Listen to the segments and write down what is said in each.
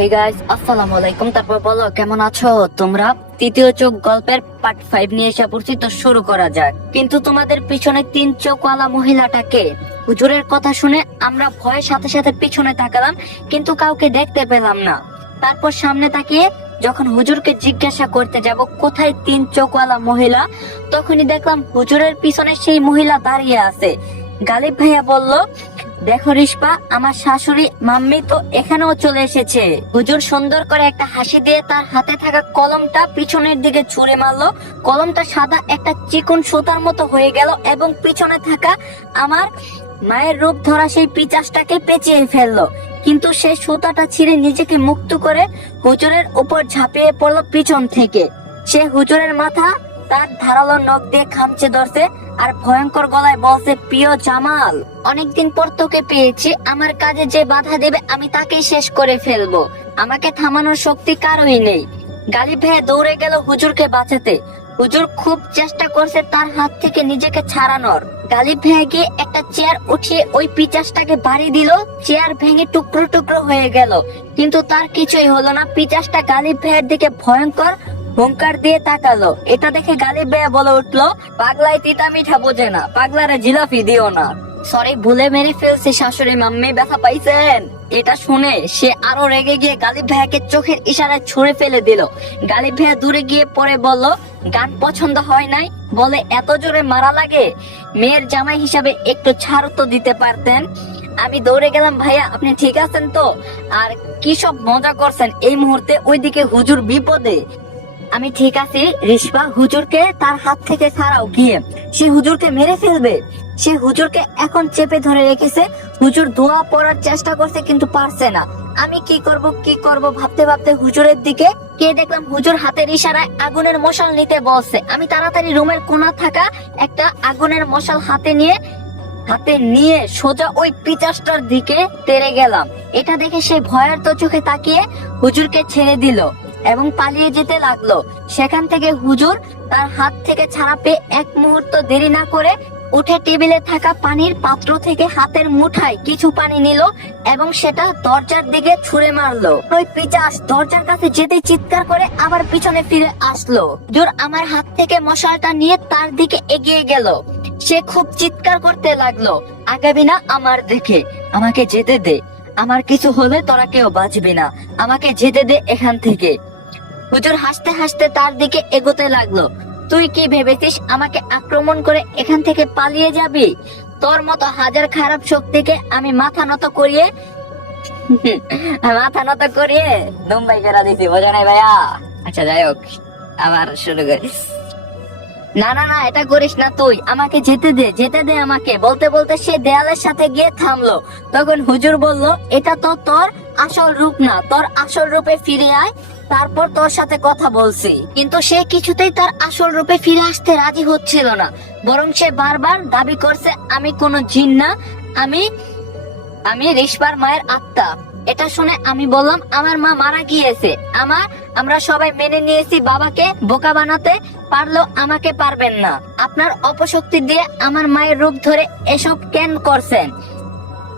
Hey guys আসসালামু আলাইকুম তারপর বলো, কেমন আছো? তোমরা? তৃতীয় চোখ গল্পের পার্ট ফাইভ নিয়ে এসে পড়ছি, তো শুরু করা যাক। কিন্তু তোমাদের পিছনে তিন চোখওয়ালা মহিলাটাকে হুজুরের কথা শুনে আমরা ভয়ের সাথে সাথে পিছনে তাকালাম, কিন্তু কাউকে দেখতে পেলাম না। তারপর সামনে তাকিয়ে যখন হুজুরকে জিজ্ঞাসা করতে যাব, কোথায় তিন চোখওয়ালা মহিলা? তখনই দেখলাম হুজুরের পিছনে সেই মহিলা দাঁড়িয়ে আছে। গালিব ভাইয়া বলল দেখো রিস্পা, আমার শাশুড়ি মাম্মি তো এখানেও চলে এসেছে। হুজুর সুন্দর করে একটা হাসি দিয়ে তার হাতে থাকা কলমটা পিছনের দিকে ছুঁড়ে মারলো। কলমটা সাদা একটা চিকন সুতার মতো হয়ে গেল এবং পিছনে থাকা আমার মায়ের রূপ ধরা সেই পিচাসটাকে পেঁচিয়ে ফেলল। কিন্তু সেই সুতাটা ছিঁড়ে নিজেকে মুক্ত করে হুজুরের উপর ঝাঁপিয়ে পড়ল পিছন থেকে। সে হুজুরের মাথা তার ধারালো নখ দিয়ে খামচে ধরছে আর ভয়ঙ্কর গলায় বলছে, প্রিয় জামাল, অনেকদিন পর তোকে পেয়েছি। আমার কাজে যে বাধা দেবে, আমি তাকেই শেষ করে ফেলব। আমাকে থামানোর শক্তি কারোই নেই। গালিব ভাইয়া দৌড়ে গেল হুজুরকে বাঁচাতে। হুজুর খুব চেষ্টা করছে তার হাত থেকে নিজেকে ছাড়ানোর। গালিব ভাইয়া গিয়ে একটা চেয়ার উঠিয়ে ওই পিচাসটাকে বাড়ি দিল। চেয়ার ভেঙে টুকরো টুকরো হয়ে গেল। কিন্তু তার কিছুই হলো না। পিচাসটা গালিব ভাইয়ের দিকে ভয়ঙ্কর হুঙ্কার দিয়ে তাকালো। এটা দেখে গালিব ভাইয়া বলে উঠল পাগলাই তিতা মিঠা বোঝে না, পাগলারে জিলাপি দিও না। সরি ভুলে মেরে ফেলছে শাশুড়ি মাম্মি, ব্যথা পাইছেন? এটা শুনে সে আরও রেগে গিয়ে গালিব ভাইয়াকে চোখের ইশারায় ছুঁড়ে ফেলে দিল। গালিব ভাইয়া দূরে গিয়ে পরে বলল, গান পছন্দ হয় নাই? বলে, এত জোরে মারা লাগে? মেয়ের জামাই হিসাবে একটু ছাড় তো দিতে পারতেন। আমি দৌড়ে গেলাম, ভাইয়া, আপনি ঠিক আছেন তো? আর কি সব মজা করছেন এই মুহূর্তে ওইদিকে হুজুর বিপদে? আমি ঠিক আছি রিস্পা হুজুরকে তার হাত থেকে ছাড়াও গিয়ে সে হুজুরকে মেরে ফেলবে। সে হুজুরকে এখন চেপে ধরে রেখেছে। হুজুর দোয়া পড়ার চেষ্টা করছে কিন্তু পারছে না। আমি কি করব কি করব ভাবতে ভাবতে হুজুরের দিকে কে দেখলাম হুজুর হাতের ইশারায় আগুনের মশাল নিতে বলছে। আমি তাড়াতাড়ি রুমের কোণা থাকা একটা আগুনের মশাল হাতে নিয়ে হাতে নিয়ে সোজা ওই পিচাসটার দিকে তেড়ে গেলাম। এটা দেখে সে ভয়ের তো চোখে তাকিয়ে হুজুরকে ছেড়ে দিল। এবং পালিয়ে যেতে লাগল। সেখান থেকে হুজুর তার হাত থেকে ছাড়া পেয়ে এক মুহূর্ত দেরি না করে উঠে টেবিলে থাকা পানির পাত্র থেকে হাতের মুঠায় কিছু পানি নিল এবং সেটা দরজার দিকে ছুঁড়ে মারলো। ওই পিচাস দরজার কাছে যেতে চিৎকার করে আবার পিছনে ফিরে আসলো। জোর আমার হাত থেকে মশালটা নিয়ে তার দিকে এগিয়ে গেল। সে খুব চিৎকার করতে লাগল। আগাবি না আমার দেখে, আমাকে যেতে দে। আমার কিছু হলে তোরা কেউ বাঁচবি না। আমাকে যেতে দে এখান থেকে। হুজুর হাসতে হাসতে তার দিকে এগোতে লাগল। তুই কি ভেবেছিস আমাকে আক্রমণ করে এখান থেকে পালিয়ে যাবি? তোর মতো হাজার খারাপ শক্তিকে আমি মাথা নত করিয়ে মাথা নত করিয়ে মুম্বাই ফেরা দিছি, বোঝা নাই ভাইয়া? আচ্ছা যাই হোক, আবার শুরু করিস না না না, এটা করিস না তুই। আমাকে যেতে দে যেতে দে আমাকে। বলতে বলতে সে দেয়ালের সাথে গিয়ে থামলো। তখন হুজুর বলল, এটা তো তোর আসল রূপ না, তোর আসল রূপে ফিরে আয়। তারপর তোর সাথে কথা বলছি। কিন্তু সে কিছুতেই তার আসল রূপে ফিরে আসতে রাজি হচ্ছিল না। বরং সে বারবার দাবি করছে, আমি কোনো জিন না, আমি আমি রিশবার মায়ের আত্মা। এটা শুনে আমি বললাম, আমার মা মারা গিয়েছে। আমার, আমরা সবাই মেনে নিয়েছি বাবাকে বোকা বানাতে, পারলেও আমাকে পারবেন না। আপনার অপশক্তি দিয়ে আমার মায়ের রূপ ধরে এসব কেন করছেন?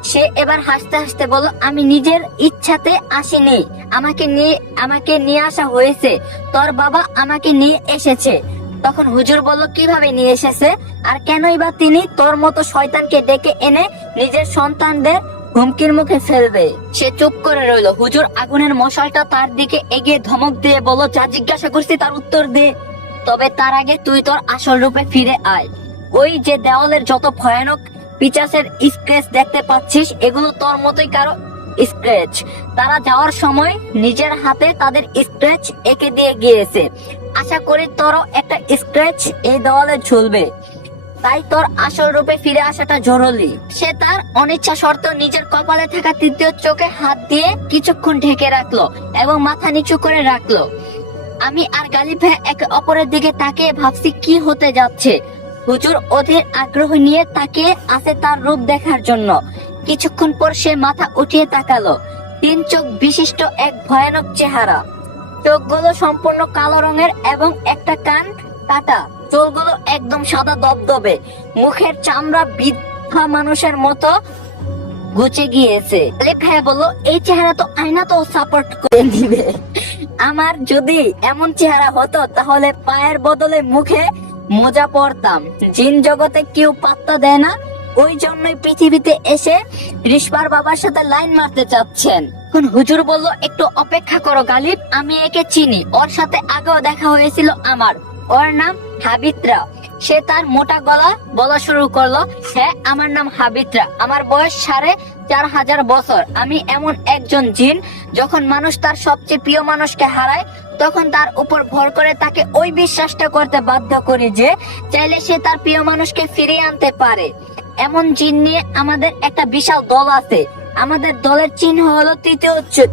সে এবার হাসতে হাসতে বলল, আমি নিজের ইচ্ছাতে আসিনি। আমাকে নিয়ে আমাকে নিয়ে আসা হয়েছে। তোর বাবা আমাকে নিয়ে এসেছে। তখন হুজুর বলল, কীভাবে নিয়ে এসেছে? আর কেনই বা তিনি তোর মতো শয়তানকে ডেকে এনে নিজের সন্তানদের হুমকির মুখে ফেলবে? সে চুপ করে রইল। হুজুর আগুনের মশালটা তার দিকে এগিয়ে ধমক দিয়ে বলো যা জিজ্ঞাসা করছি তার উত্তর দে। তবে তার আগে তুই তোর আসল রূপে ফিরে আয়। ওই যে দেওয়ালের যত ভয়ানক পিচাসের স্ক্র্যাচ দেখতে পাচ্ছিস? এগুলো তোর মতোই কারও স্ক্র্যাচ। তারা যাওয়ার সময় নিজের হাতে তাদের স্ক্র্যাচ এঁকে দিয়ে গিয়েছে। আশা করি তোরও একটা স্ক্র্যাচ এই দেওয়ালে ঝুলবে। তাই তোর আসল রূপে ফিরে আসাটা জরুরি। সে তার অনিচ্ছা সত্ত্বেও নিজের কপালে থাকা তৃতীয় চোখে হাত দিয়ে কিছুক্ষণ ঢেকে রাখল এবং মাথা নিচু করে রাখল। আমি আর গালিব ভাই একে অপরের দিকে তাকিয়ে ভাবছি কি হতে যাচ্ছে। হুজুর অধীর আগ্রহ নিয়ে তাকিয়ে আছে তার রূপ দেখার জন্য। কিছুক্ষণ পর সে মাথা উঠিয়ে তাকালো। তিন চোখ বিশিষ্ট এক ভয়ানক চেহারা। চোখগুলো সম্পূর্ণ কালো রঙের এবং একটা কান কাটা চুলগুলো একদম সাদা দবদবে। মুখের চামড়া বৃদ্ধা মানুষের মতো গুছে গিয়েছে। আলিফ ভাইয়া এই চেহারা তো আয়না তো সাপোর্ট করে দিবে। আমার যদি এমন চেহারা হতো, তাহলে পায়ের বদলে মুখে মোজা পরতাম। জিন জগতে কেউ পাত্তা দেয় না। ওই জন্যই পৃথিবীতে এসে রিসপার বাবার সাথে লাইন মারতে চাচ্ছেন। এখন হুজুর বলল একটু অপেক্ষা করো গালিব আমি একে চিনি। ওর সাথে আগেও দেখা হয়েছিল আমার। ওর নাম হাবিত্রা। সে তার মোটা গলা বলা শুরু করল হ্যাঁ আমার নাম হাবিত্রা। আমার বয়স সাড়ে চার হাজার বছর। আমি এমন একজন জিন, যখন মানুষ তার সবচেয়ে প্রিয় মানুষকে হারায়, তখন তার উপর ভর করে তাকে ওই বিশ্বাসটা করতে বাধ্য করি যে, চাইলে সে তার প্রিয় মানুষকে ফিরিয়ে আনতে পারে। এমন জিন নিয়ে আমাদের একটা বিশাল দল আছে। আমাদের দলের চিহ্ন হলো তৃতীয় চোখ।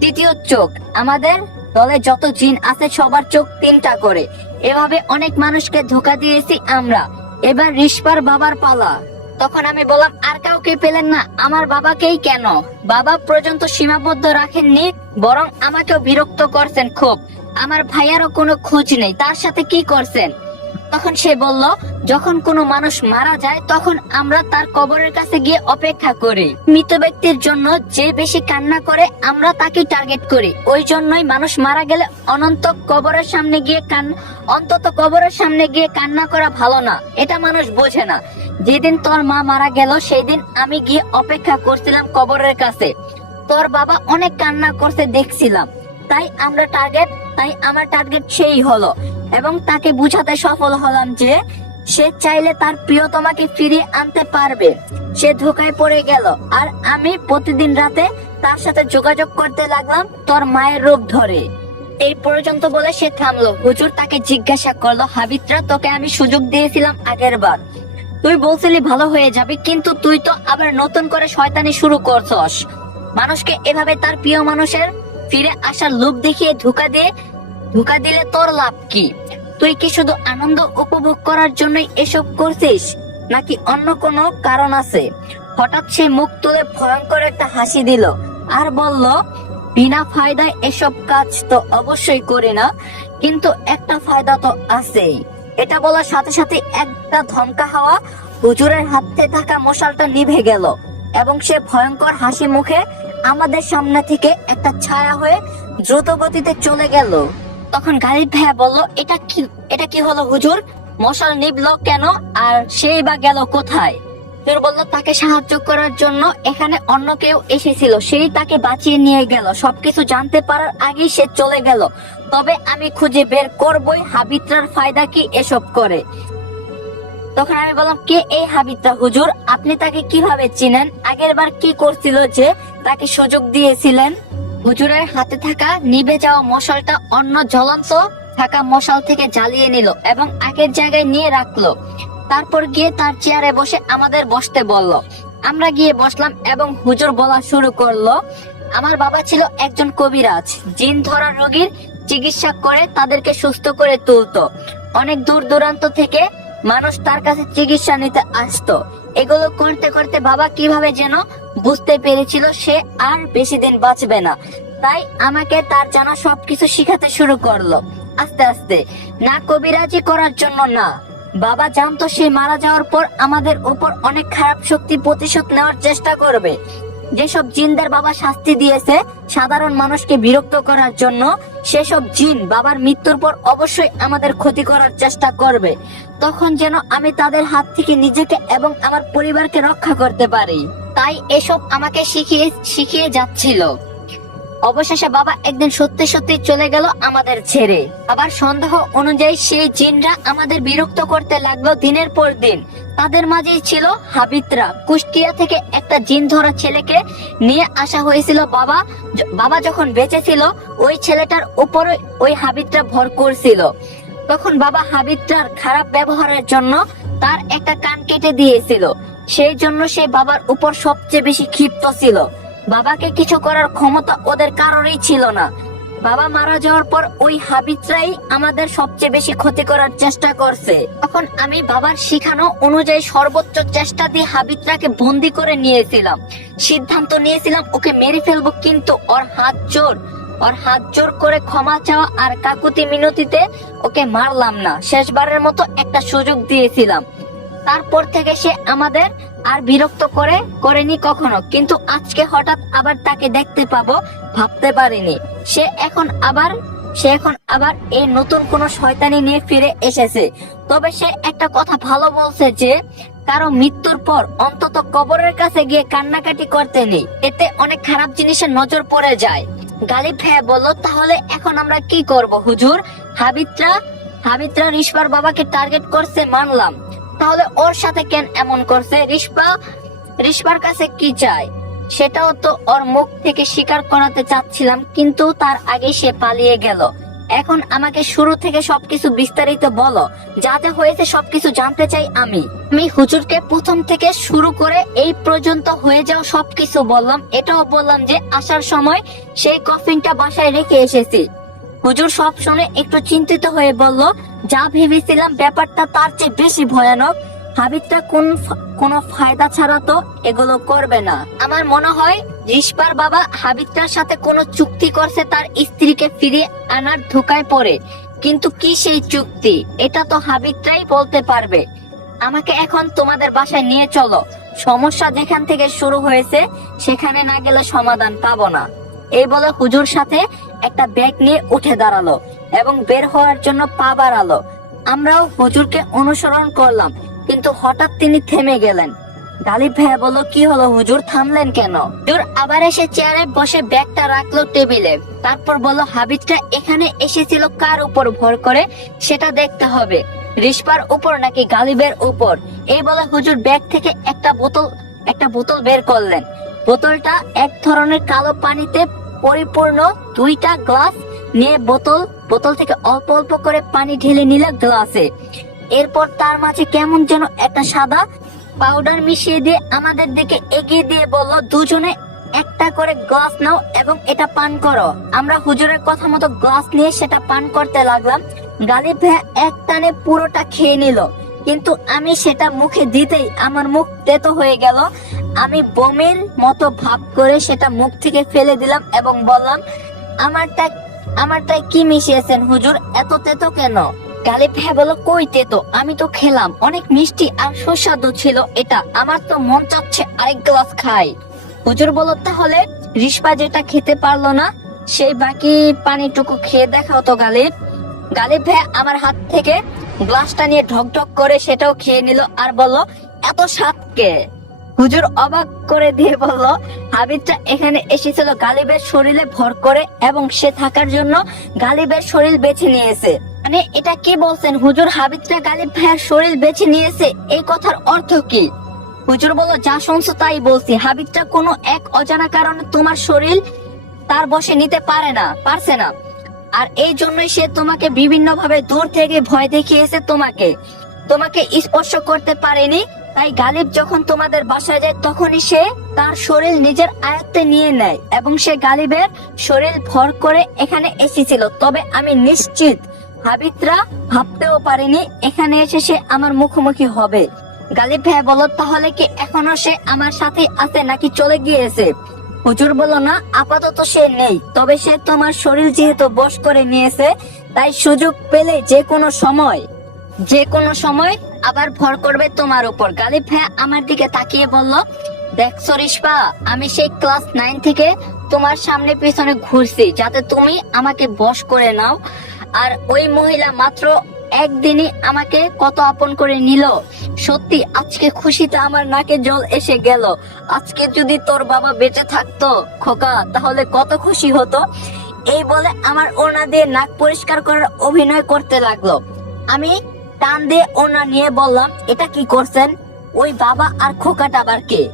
তৃতীয় চোখ। আমাদের দলে যত জিন আছে, সবার চোখ তিনটা করে। এভাবে অনেক মানুষকে ধোকা দিয়েছি আমরা। এবার রিস্পার বাবার পালা। তখন আমি বললাম, আর কাউকে পেলেন না, আমার বাবাকেই কেন? বাবা পর্যন্ত সীমাবদ্ধ রাখেননি, বরং আমাকেও বিরক্ত করছেন খুব। আমার ভাইয়ারও কোনো খোঁজ নেই, তার সাথে কি করছেন? তখন সে বলল, যখন কোনো মানুষ মারা যায়, তখন আমরা তার কবরের কাছে গিয়ে অপেক্ষা করি। মৃত ব্যক্তির জন্য যে বেশি কান্না করে, আমরা তাকে টার্গেট করি। ওই জন্যই মানুষ মারা গেলে অনন্ত কবরের সামনে গিয়ে কান, অন্তত কবরের সামনে গিয়ে কান্না করা ভালো না। এটা মানুষ বোঝে না। যেদিন তোর মা মারা গেল সেই দিন আমি গিয়ে অপেক্ষা করছিলাম কবরের কাছে। তোর বাবা অনেক কান্না করতে দেখছিলাম। তাই আমরা টার্গেট তাই আমার টার্গেট সেই হলো। এবং তাকে বুঝাতে সফল হলাম যে সে চাইলে তার প্রিয়তমাকে ফিরিয়ে আনতে পারবে। সে ধোকায় পড়ে গেল। আর আমি প্রতিদিন রাতে তার সাথে যোগাযোগ করতে লাগলাম তোর মায়ের রূপ ধরে। এই পর্যন্ত বলে সে থামলো। হুজুর তাকে জিজ্ঞাসা করল হাবিত্রা তোকে আমি সুযোগ দিয়েছিলাম আগের বার তুই বলছিলি ভালো হয়ে যাবে, কিন্তু তুই তো আবার নতুন করে শয়তানি শুরু করছস। মানুষকে এভাবে তার প্রিয় মানুষের ফিরে আসার লোভ দেখিয়ে ধোকা দিয়ে ধোকা দিলে তোর লাভ কি? তুই কি শুধু আনন্দ উপভোগ করার জন্যই এসব করছিস, নাকি অন্য কোনো কারণ আছে? হঠাৎ সে মুখ তুলে ভয়ঙ্কর একটা হাসি দিল আর বলল, বিনা ফায়দায় এসব কাজ তো অবশ্যই করি না, কিন্তু একটা ফায়দা তো আছেই। এটা বলার সাথে সাথে একটা ধমকা হাওয়া হুজুরের হাতে থাকা মশালটা নিভে গেল এবং সে ভয়ঙ্কর হাসি মুখে আমাদের সামনে থেকে একটা ছায়া হয়ে দ্রুত গতিতে চলে গেল। তখন গালিব ভাইয়া বলল, এটা কি এটা কি হলো হুজুর? মশাল নিবল কেন? আর সেই বা গেল কোথায়? হুজুর বলল, তাকে সাহায্য করার জন্য এখানে অন্য কেউ এসেছিল। সেই তাকে বাঁচিয়ে নিয়ে গেল। সবকিছু জানতে পারার আগেই সে চলে গেল। তবে আমি খুঁজে বের করবই। হাবিত্রার ফায়দা কি এসব করে? তখন আমি বললাম, কে এই হাবিত্রা হুজুর? আপনি তাকে কীভাবে চিনেন? আগের বার কি করছিল যে তাকে সুযোগ দিয়েছিলেন? হুজুরের হাতে থাকা নিভে যাওয়া মশালটা অন্য জ্বলন্ত থাকা মশাল থেকে জ্বালিয়ে নিল এবং আগের জায়গায় নিয়ে রাখল। তারপর গিয়ে তার চেয়ারে বসে আমাদের বসতে বলল। আমরা গিয়ে বসলাম এবং হুজুর বলা শুরু করল, আমার বাবা ছিল একজন কবিরাজ, জিন ধরা রোগীর চিকিৎসা করে তাদেরকে সুস্থ করে তুলতো। অনেক দূর দূরান্ত থেকে মানুষ তার কাছে চিকিৎসা নিতে আসতো। এগুলো করতে করতে বাবা কীভাবে যেন বুঝতে পেরেছিল সে আর বেশি দিন বাঁচবে না। তাই আমাকে তার জানা সবকিছু শিখাতে শুরু করল। আস্তে আস্তে। না কবিরাজি করার জন্য না। বাবা জানতো সে মারা যাওয়ার পর আমাদের উপর অনেক খারাপ শক্তি প্রতিশোধ নেওয়ার চেষ্টা করবে। যেসব জিনদের বাবা শাস্তি দিয়েছে, সাধারণ মানুষকে বিরক্ত করার জন্য সেসব জিন বাবার মৃত্যুর পর অবশ্যই আমাদের ক্ষতি করার চেষ্টা করবে। তখন যেন আমি তাদের হাত থেকে নিজেকে এবং আমার পরিবারকে রক্ষা করতে পারি। তাই এসব আমাকে শিখিয়ে শিখিয়ে যাচ্ছিল। অবশেষে বাবা একদিন সত্যি সত্যি চলে গেল আমাদের ছেড়ে। আবার সন্দেহ অনুযায়ী সেই জিনরা আমাদের বিরক্ত করতে লাগল দিনের পর দিন। তাদের মাঝেই ছিল হাবিত্রা। কুষ্টিয়া থেকে একটা জিন ধরা ছেলেকে নিয়ে আসা হয়েছিল বাবা। বাবা যখন বেঁচে ছিল, ওই ছেলেটার উপরে ওই হাবিত্রা ভর করছিল। তখন বাবা হাবিত্রার খারাপ ব্যবহারের জন্য তার একটা কান কেটে দিয়েছিল। সেই জন্য সে বাবার উপর সবচেয়ে বেশি ক্ষিপ্ত ছিল। বাবাকে কিছু করার ক্ষমতা ওদের কারোরই ছিল না। বাবা মারা যাওয়ার পর ওই হাবিত্রাই আমাদের সবচেয়ে বেশি ক্ষতি করার চেষ্টা করছে। তখন আমি বাবার শিখানো অনুযায়ী সর্বোচ্চ চেষ্টা দিয়ে হাবিত্রাকে বন্দি করে নিয়েছিলাম। সিদ্ধান্ত নিয়েছিলাম, ওকে মেরে ফেলব, কিন্তু ওর হাত জোর। ওর হাত জোর করে ক্ষমা চাওয়া আর কাকুতি মিনতিতে ওকে মারলাম না। শেষবারের মতো একটা সুযোগ দিয়েছিলাম। তারপর থেকে সে আমাদের আর বিরক্ত করে, করেনি কখনো। কিন্তু আজকে হঠাৎ আবার তাকে দেখতে পাবো, ভাবতে পারিনি। সে এখন আবার, সে এখন আবার এই নতুন কোন শয়তানি নিয়ে ফিরে এসেছে। তবে সে একটা কথা ভালো বলছে যে, কারও মৃত্যুর পর অন্তত কবরের কাছে গিয়ে কান্নাকাটি করতে নেই। এতে অনেক খারাপ জিনিসের নজর পড়ে যায়। গালিব ভাইয়া বলল, তাহলে এখন আমরা কি করব, হুজুর? হাবিত্রা হাবিত্রা রিশবার বাবাকে টার্গেট করছে, মানলাম। তাহলে ওর সাথে কেন এমন করছে? রিসপা রিশবার কাছে কি চায়? সেটাও তো ওর মুখ থেকে স্বীকার করাতে চাচ্ছিলাম, কিন্তু তার আগে সে পালিয়ে গেল। এখন আমাকে শুরু থেকে সবকিছু বিস্তারিত বলো। যাতে হয়েছে সবকিছু জানতে চাই আমি। আমি হুজুরকে প্রথম থেকে শুরু করে এই পর্যন্ত হয়ে যাও সবকিছু বললাম। এটাও বললাম যে আসার সময় সেই কফিনটা বাসায় রেখে এসেছি। হুজুর সব শুনে একটু চিন্তিত হয়ে বলল, যা ভেবেছিলাম ব্যাপারটা তার চেয়ে বেশি ভয়ানক। হাবিবটা কোন কোনো ফায়দা ছাড়া তো এগুলো করবে না। আমার মনে হয় রিস্পার বাবা হাবিবটার সাথে কোনো চুক্তি করছে তার স্ত্রীকে ফিরিয়ে আনার ধোকায় পড়ে। কিন্তু কি সেই চুক্তি? এটা তো হাবিবটাই বলতে পারবে। আমাকে এখন তোমাদের বাসায় নিয়ে চলো। সমস্যা যেখান থেকে শুরু হয়েছে, সেখানে না গেলে সমাধান পাবো না। এই বলে হুজুর সাথে একটা ব্যাগ নিয়ে উঠে দাঁড়াল এবং বের হওয়ার জন্য পা বাড়ালো। আমরাও হুজুরকে অনুসরণ করলাম। কিন্তু হঠাৎ তিনি থেমে গেলেন। গালিব ভাইয়া বলল, কি হলো হুজুর, থামলেন কেন? হুজুর আবার এসে চেয়ারে বসে ব্যাগটা রাখল টেবিলে। তারপর বলল, হাবিবটা এখানে এসেছিল কার উপর ভর করে? সেটা দেখতে হবে। রিস্পার উপর নাকি গালিবের উপর? এই বলে হুজুর ব্যাগ থেকে একটা বোতল একটা বোতল বের করলেন। বোতলটা এক ধরনের কালো পানিতে পরিপূর্ণ দুইটা গ্লাস নিয়ে বোতল বোতল থেকে অল্প অল্প করে পানি ঢেলে নিলে গ্লাসে। এরপর তার মাঝে কেমন যেন একটা সাদা পাউডার মিশিয়ে দিয়ে আমাদের দিকে এগিয়ে দিয়ে বলল, দুজনে একটা করে গ্লাস নাও এবং এটা পান করো। আমরা হুজুরের কথা মতো গ্লাস নিয়ে সেটা পান করতে লাগলাম। গালিব ভাইয়া এক টানে পুরোটা খেয়ে নিল। কিন্তু আমি সেটা মুখে দিতেই আমার মুখ তেতো হয়ে গেল। আমি বোমের মতো ভাব করে সেটা মুখ থেকে ফেলে দিলাম এবং বললাম, আমারটা, আমারটায় কি মিশিয়েছেন হুজুর? এত তেতো কেন? গালিব হ্যাঁ বলো কই তেতো আমি তো খেলাম। অনেক মিষ্টি আর সুস্বাদু ছিল এটা। আমার তো মন চাচ্ছে আরেক গ্লাস খাই। হুজুর বলো তাহলে রিস্পা যেটা খেতে পারল না, সেই বাকি পানিটুকু খেয়ে দেখাও তো গালিব গালিব ভাই আমার হাত থেকে গ্লাসটা নিয়ে ঢক ঢক করে সেটাও খেয়ে নিল আর বলল, এত স্বাদ কে? হুজুর অবাক করে দিয়ে বলল, হাবিবটা এখানে এসেছিল গালিবের শরীরে ভর করে এবং সে থাকার জন্য গালিবের শরীর বেছে নিয়েছে। মানে এটা কি বলছেন? হুজুর হাবিবটা গালিব ভাইয়ের শরীর বেছে নিয়েছে, এই কথার অর্থ কি? হুজুর বলো যা শুনছো তাই বলছি। হাবিবটা কোনো এক অজানা কারণে তোমার শরীর তার বসে নিতে পারে না, পারছে না। আর এই জন্যই সে তোমাকে বিভিন্ন ভাবে দূর থেকে ভয় দেখিয়েছে তোমাকে। তোমাকে স্পর্শ করতে পারেনি, তাই গালিব যখন তোমাদের বাসায় যায়, তখনই সে তার শরীর নিজের আয়ত্তে নিয়ে নেয় এবং সে গালিবের শরীর ভর করে এখানে এসেছিল। তবে আমি নিশ্চিত হাবিতরা ভাবতেও পারিনি, এখানে এসে সে আমার মুখোমুখি হবে। গালিব ভাই বলো তাহলে কি এখনও সে আমার সাথে আছে নাকি চলে গিয়েছে? হুজুর বলো না, আপাতত সে নেই, তবে সে তোমার শরীর যেহেতু বশ করে নিয়েছে, তাই সুযোগ পেলে যে কোনো সময়, যে কোনো সময় আবার ভর করবে তোমার উপর। গালিব ভাই আমার দিকে তাকিয়ে বলল, দেখ সরিষ্পা, আমি সেই ক্লাস নাইন থেকে তোমার সামনে পিছনে ঘুরছি, যাতে তুমি আমাকে বশ করে নাও। আর ওই মহিলা মাত্র একদিনই আমাকে কত আপন করে নিল। সত্যি, আজকে খুশিতে আমার নাকে জল এসে গেল। আজকে যদি তোর বাবা বেঁচে থাকতো, খোকা, তাহলে কত খুশি হতো? এই বলে আমার ওনা দিয়ে নাক পরিষ্কার করার অভিনয় করতে লাগল। আমি টান দিয়ে ওনা নিয়ে বললাম, এটা কি করছেন? ওই বাবা আর খোকাটা আবার কে?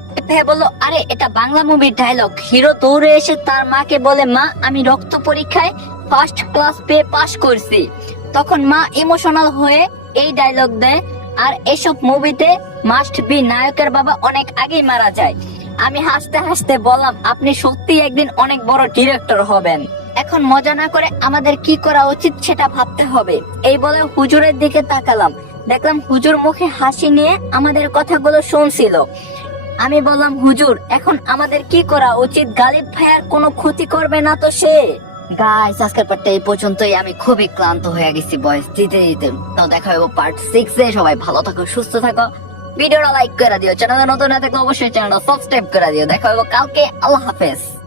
বলল, আরে, এটা বাংলা মুভির ডায়লগ হিরো দৌড়ে এসে তার মাকে বলে, মা, আমি রক্ত পরীক্ষায় ফার্স্ট ক্লাস পেয়ে পাশ করছি। তখন মা ইমোশনাল হয়ে এই ডায়লগ দেয়, আর এসব মুভিতে মাস্ট বি নায়কের বাবা অনেক আগেই মারা যায়। আমি হাসতে হাসতে বললাম, আপনি সত্যি একদিন অনেক বড় ডিরেক্টর হবেন। এখন মজা না করে আমাদের কি করা উচিত সেটা ভাবতে হবে। এই বলে হুজুরের দিকে তাকালাম। দেখলাম হুজুর মুখে হাসি নিয়ে আমাদের কথাগুলো শুনছিল। আমি বললাম, হুজুর, এখন আমাদের কি করা উচিত? গালিব ভাইয়ার কোনো ক্ষতি করবে না তো সে? গাইস আজকের পার্টটা এই পর্যন্তই। আমি খুবই ক্লান্ত হয়ে গেছি বয়স দিতে দিতে। তো দেখা হবে পার্ট সিক্স এ। সবাই ভালো থাকো, সুস্থ থাকো। ভিডিওটা লাইক করে দিও। চ্যানেলে নতুন না থাকলে অবশ্যই চ্যানেলটা সাবস্ক্রাইব করে দিও। দেখা হবে কালকে। আল্লাহ হাফেজ।